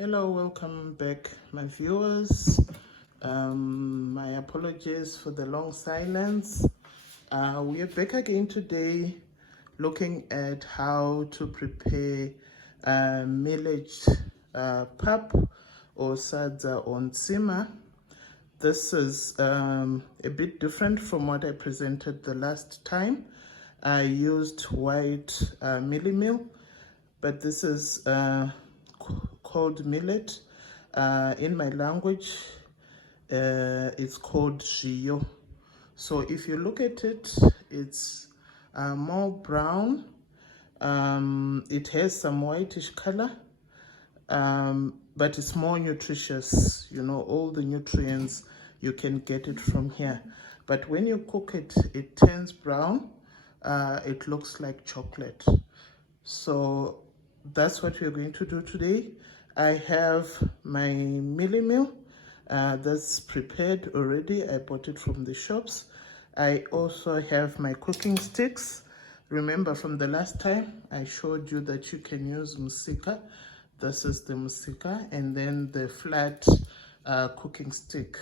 Hello, welcome back, my viewers. My apologies for the long silence. We are back again today looking at how to prepare millet pap or sadza on simmer. This is a bit different from what I presented the last time. I used white milli meal, but this is called millet. In my language, it's called ReZviyo. So if you look at it, it's more brown. It has some whitish color, but it's more nutritious. You know, all the nutrients, you can get it from here. But when you cook it, it turns brown. It looks like chocolate. So that's what we're going to do today. I have my milli meal that's prepared already. I bought it from the shops. I also have my cooking sticks. Remember from the last time I showed you that you can use musika. This is the musika, and then the flat cooking stick.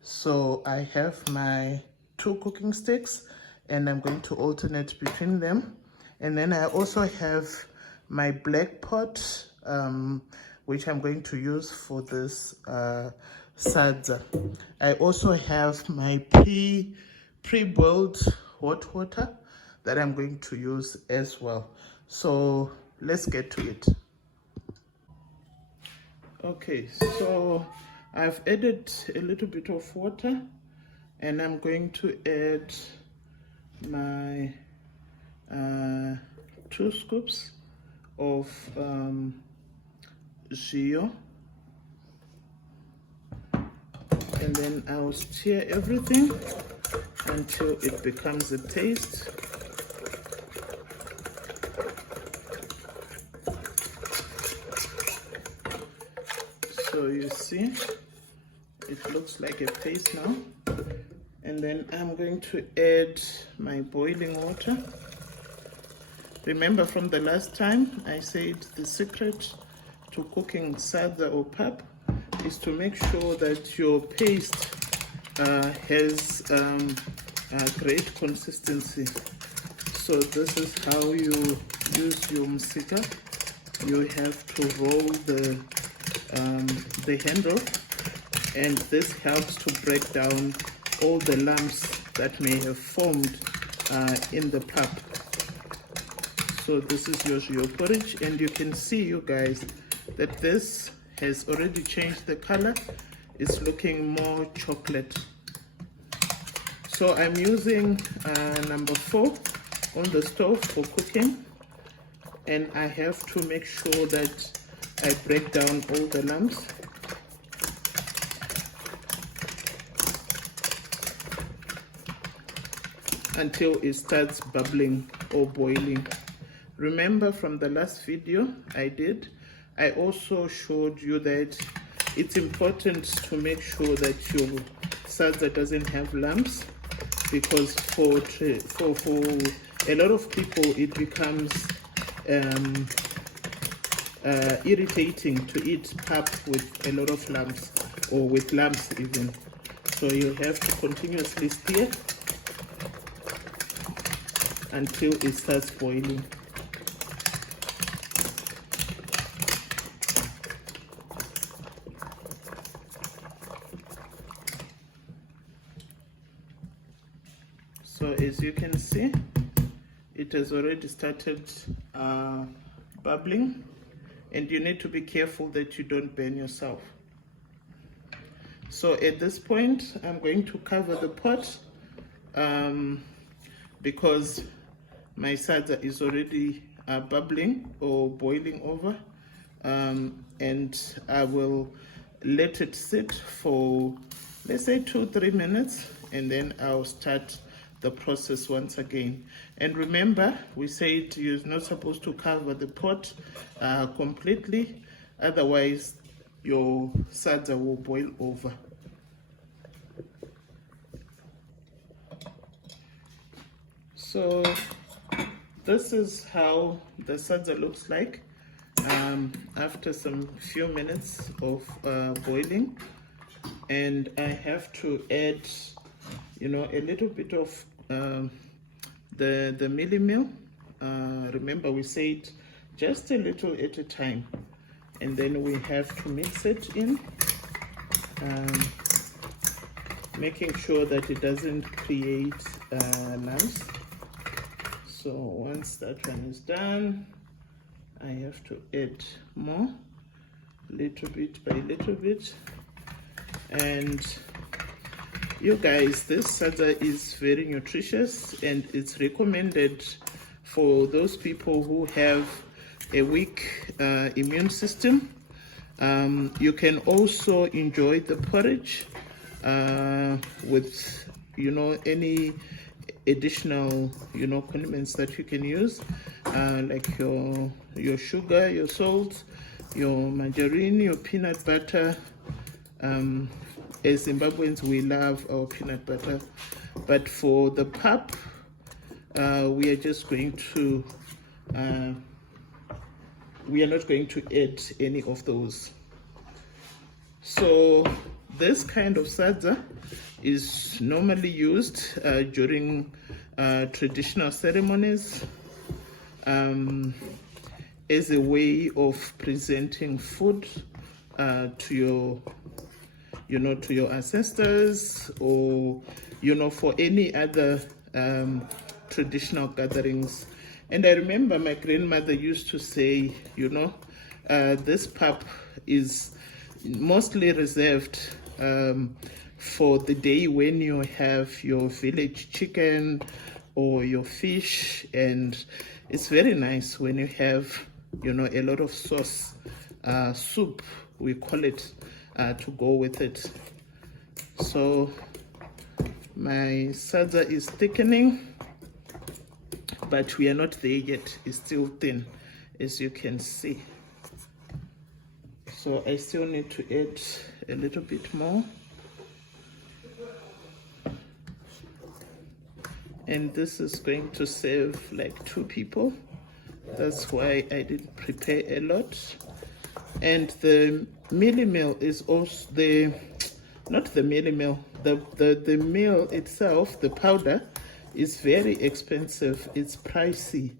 So I have my 2 cooking sticks and I'm going to alternate between them. And then I also have my black pot, which I'm going to use for this sadza. I also have my pre-boiled hot water that I'm going to use as well. So let's get to it. Okay, so I've added a little bit of water and I'm going to add my 2 scoops of ReZviyo, and then I'll stir everything until it becomes a paste. So you see, it looks like a paste now. And then I'm going to add my boiling water. Remember from the last time I said the secret to cooking sadza or pap is to make sure that your paste has a great consistency. So this is how you use your musika. You have to roll the handle, and this helps to break down all the lumps that may have formed in the pap. So this is your ReZviyo porridge, and you can see, you guys, that this has already changed the color. It's looking more chocolate. So I'm using number 4 on the stove for cooking, and I have to make sure that I break down all the lumps. Until it starts bubbling or boiling. Remember from the last video I also showed you that it's important to make sure that your sadza doesn't have lumps, because for a lot of people it becomes irritating to eat pap with a lot of lumps, or with lumps even. So you have to continuously stir until it starts boiling. So as you can see, it has already started bubbling, and you need to be careful that you don't burn yourself. So at this point I'm going to cover the pot because my sadza is already bubbling or boiling over, and I will let it sit for, let's say, 2-3 minutes, and then I'll start the process once again. And remember, we said you're not supposed to cover the pot completely, otherwise your sadza will boil over. So this is how the sadza looks like. after some few minutes of boiling, and I have to add, you know, a little bit of the milli meal. Remember, we said just a little at a time, and then we have to mix it in, making sure that it doesn't create lumps. So once that one is done, I have to add more, little bit by little bit. And you guys, this sadza is very nutritious, and it's recommended for those people who have a weak immune system. You can also enjoy the porridge with, you know, any additional, you know, condiments that you can use, like your sugar, your salt, your margarine, your peanut butter. As Zimbabweans, we love our peanut butter, but for the pap, we are just going to we are not going to add any of those. So this kind of sadza is normally used during traditional ceremonies as a way of presenting food to your, you know, to your ancestors, or, you know, for any other traditional gatherings. And I remember my grandmother used to say, you know, this pap is mostly reserved for the day when you have your village chicken or your fish, and it's very nice when you have, you know, a lot of sauce, soup, we call it, to go with it. So my sadza is thickening, but we are not there yet. It's still thin, as you can see. So I still need to add a little bit more. And this is going to serve like 2 people. That's why I didn't prepare a lot. And the milli meal is also not the milli meal, the meal itself, the powder, is very expensive. It's pricey.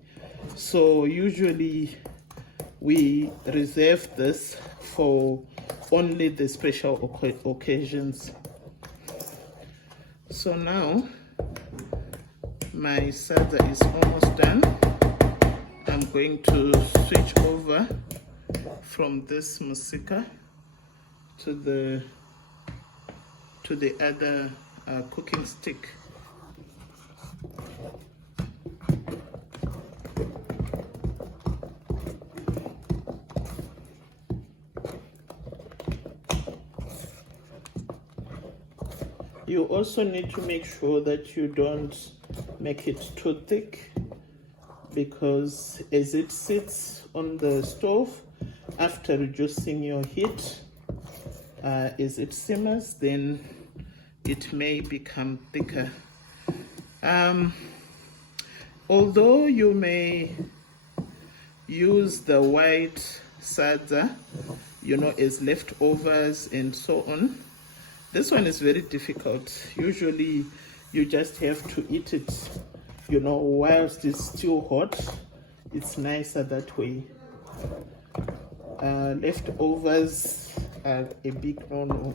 So usually we reserve this for only the special occasions. So now my sadza is almost done. I'm going to switch over from this musika to the other cooking stick. You also need to make sure that you don't make it too thick, because as it sits on the stove, after reducing your heat, as it simmers, then it may become thicker. Although you may use the white sadza, you know, as leftovers and so on, this one is very difficult. Usually you just have to eat it, you know, whilst it's still hot. It's nicer that way. Leftovers are a big no-no.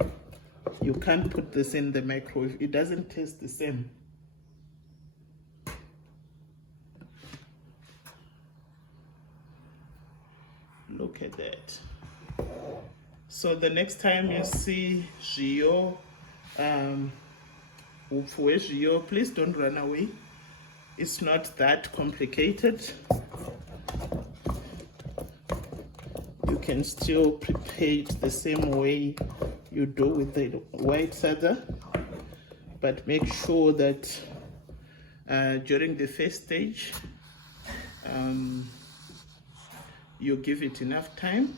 You can't put this in the microwave. It doesn't taste the same. Look at that. So the next time you see ReZviyo, please don't run away. It's not that complicated. You can still prepare it the same way you do with the white sadza, but make sure that during the first stage you give it enough time,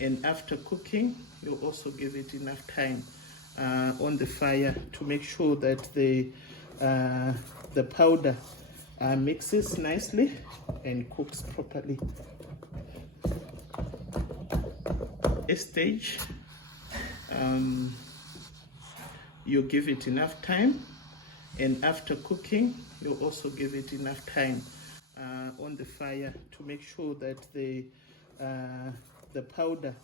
and after cooking you also give it enough time on the fire to make sure that the powder mixes nicely and cooks properly. stage, you give it enough time, and after cooking you also give it enough time on the fire to make sure that the powder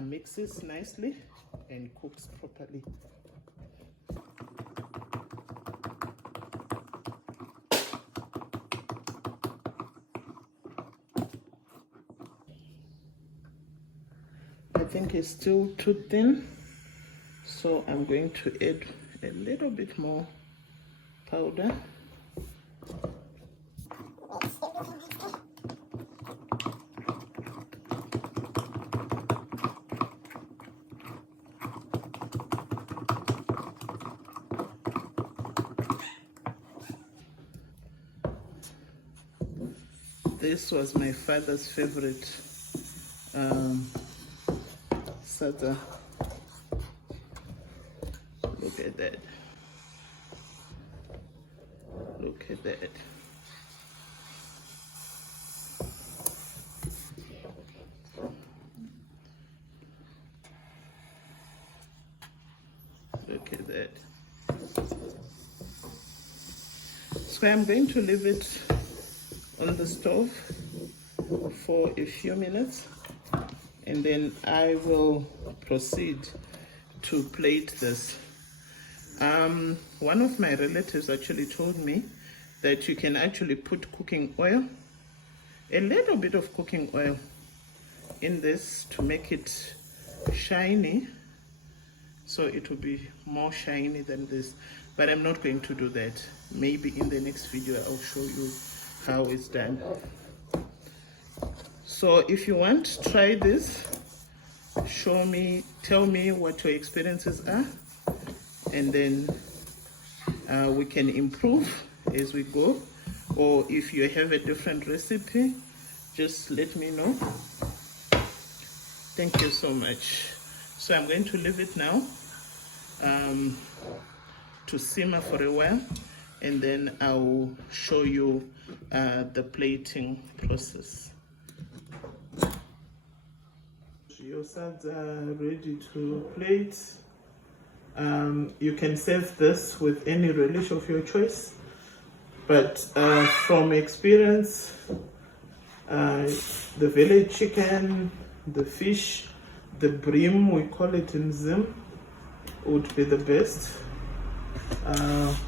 mixes nicely and cooks properly. I think it's still too thin, so I'm going to add a little bit more powder. This was my father's favorite Sadza. Look at that. Look at that. Look at that. So I'm going to leave it on the stove for a few minutes, and then I will proceed to plate this. One of my relatives actually told me that you can actually put cooking oil, a little bit of cooking oil in this to make it shiny, so it will be more shiny than this, but I'm not going to do that. Maybe in the next video I'll show you how it's done. So if you want, try this, show me, tell me what your experiences are, and then we can improve as we go. Or if you have a different recipe, just let me know. Thank you so much. So I'm going to leave it now to simmer for a while, and then I'll show you the plating process. Your Sadza ready to plate. You can serve this with any relish of your choice, but from experience, the village chicken, the fish, the bream, we call it in Zim, would be the best,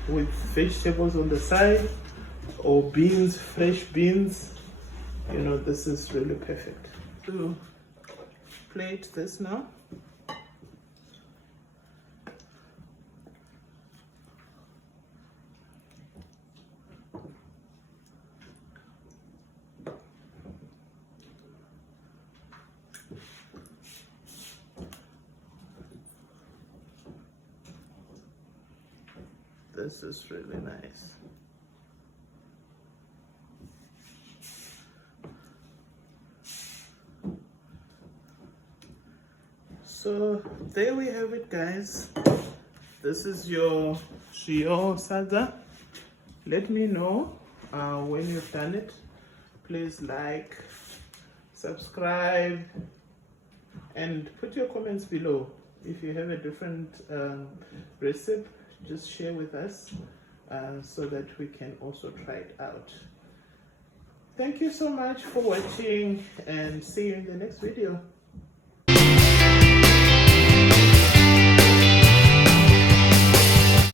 with vegetables on the side, or beans, fresh beans. You know, this is really perfect. To plate this now. This is really nice. So there we have it, guys. This is your ReZviyo Sadza. Let me know when you've done it. Please like, subscribe, and put your comments below. If you have a different recipe, just share with us so that we can also try it out. Thank you so much for watching, and see you in the next video.